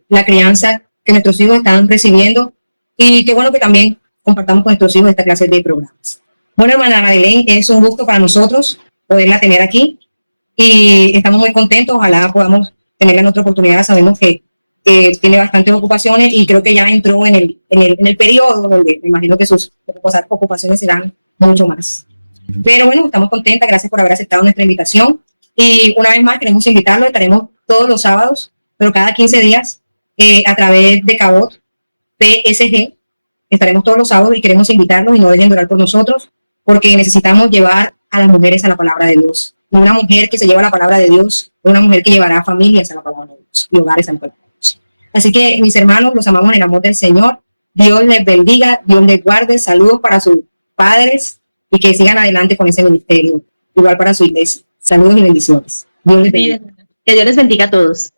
la crianza que nuestros hijos están recibiendo Y qué bueno que también compartamos con nuestros hijos esta clase de programas. Bueno, hermana Marilyn, es un gusto para nosotros poderla tener aquí y estamos muy contentos. Ojalá podamos tener en otra oportunidad. Sabemos que tiene bastantes ocupaciones y creo que ya entró en el periodo donde me imagino que sus ocupaciones serán mucho más. Pero bueno, estamos contentas, gracias por haber aceptado nuestra invitación. Y una vez más queremos invitarlos, tenemos todos los sábados, pero cada 15 días, a través de Cabot PSG, estaremos todos los sábados y queremos invitarlos y no deben orar con nosotros, porque necesitamos llevar a las mujeres a la palabra de Dios. Una mujer que se lleva la palabra de Dios, una mujer que llevará a familias a la palabra de Dios, y hogares al pueblo. Así que, mis hermanos, los amamos en el amor del Señor. Dios les bendiga, Dios les guarde. Saludos para sus padres y que sigan adelante con ese ministerio. Igual para su iglesia. Saludos y bendiciones. Dios les bendiga. Que Dios les bendiga a todos.